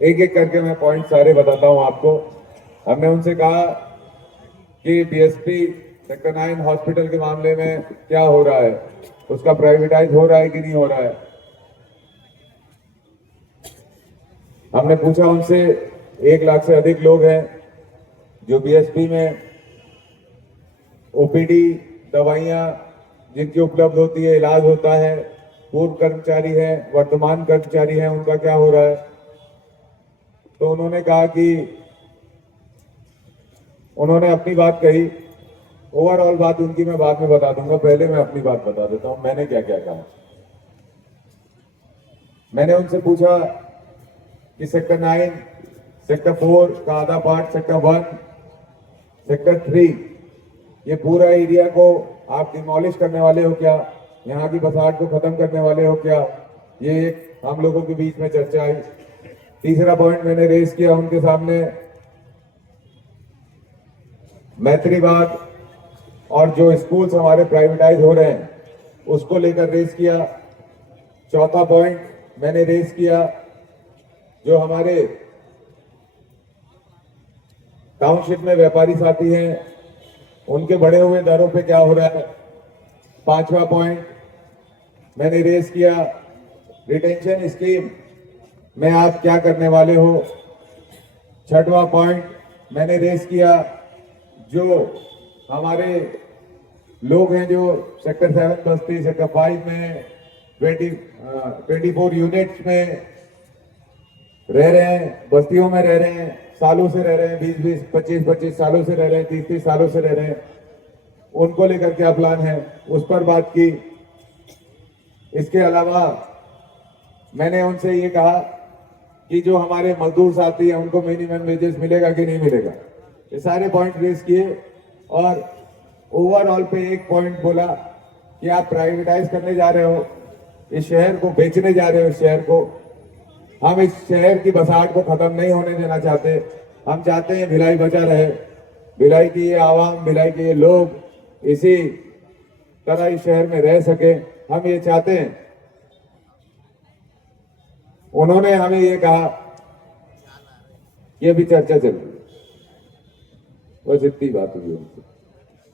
एक एक करके मैं पॉइंट सारे बताता हूं आपको। हमने उनसे कहा कि बीएसपी सेक्टर 9 हॉस्पिटल के मामले में क्या हो रहा है, उसका प्राइवेटाइज हो रहा है कि नहीं हो रहा है। हमने पूछा उनसे, 1 लाख से अधिक लोग हैं जो बीएसपी में ओपीडी दवाइयां जिनकी उपलब्ध होती है, इलाज होता है, पूर्व कर्मचारी हैं, वर्तमान कर्मचारी हैं, उनका क्या हो रहा है। तो उन्होंने कहा कि उन्होंने अपनी बात कही, ओवरऑल बात उनकी मैं बाद में बता दूंगा, पहले मैं अपनी बात बता देता हूं मैंने क्या क्या कहा। मैंने उनसे पूछा कि सेक्टर 9, सेक्टर 4 का आधा पार्ट, सेक्टर 1, सेक्टर 3, ये पूरा एरिया को आप डिमोलिश करने वाले हो क्या, यहाँ की बसाहट को खत्म करने वाले हो क्या। ये एक हम लोगों के बीच में चर्चा आई। तीसरा पॉइंट मैंने रेज किया उनके सामने, मैत्रीबाग और जो स्कूल्स हमारे प्राइवेटाइज हो रहे हैं उसको लेकर रेज किया। चौथा पॉइंट मैंने रेज किया, जो हमारे टाउनशिप में व्यापारी साथी हैं उनके बढ़े हुए दरों पे क्या हो रहा है। पांचवा पॉइंट मैंने रेज किया, रिटेंशन स्कीम में आप क्या करने वाले हो। छठवां पॉइंट मैंने रेज किया, जो हमारे लोग हैं जो सेक्टर 7 बस्ती, सेक्टर 5 में 24 यूनिट्स में रह रहे हैं, बस्तियों में रह रहे हैं, सालों से रह रहे हैं, 20-20, 25-25 सालों से रह रहे हैं, 30-30 सालों से रह रहे हैं, उनको लेकर क्या प्लान है, उस पर बात की। इसके अलावा मैंने उनसे ये कहा कि जो हमारे मजदूर साथी हैं उनको मिनिमम वेजेस मिलेगा कि नहीं मिलेगा। ये सारे पॉइंट रेज किए और ओवरऑल पे एक पॉइंट बोला कि आप प्राइवेटाइज करने जा रहे हो, इस शहर को बेचने जा रहे हो। इस शहर को, हम इस शहर की बसाहट को खत्म नहीं होने देना चाहते। हम चाहते हैं भिलाई बचा रहे, भिलाई की ये आवाम, भिलाई के ये लोग इसी तरह इस शहर में रह सके, हम ये चाहते हैं। उन्होंने हमें ये कहा, ये भी चर्चा चल रही है, बस इतनी बात हुई उनसे।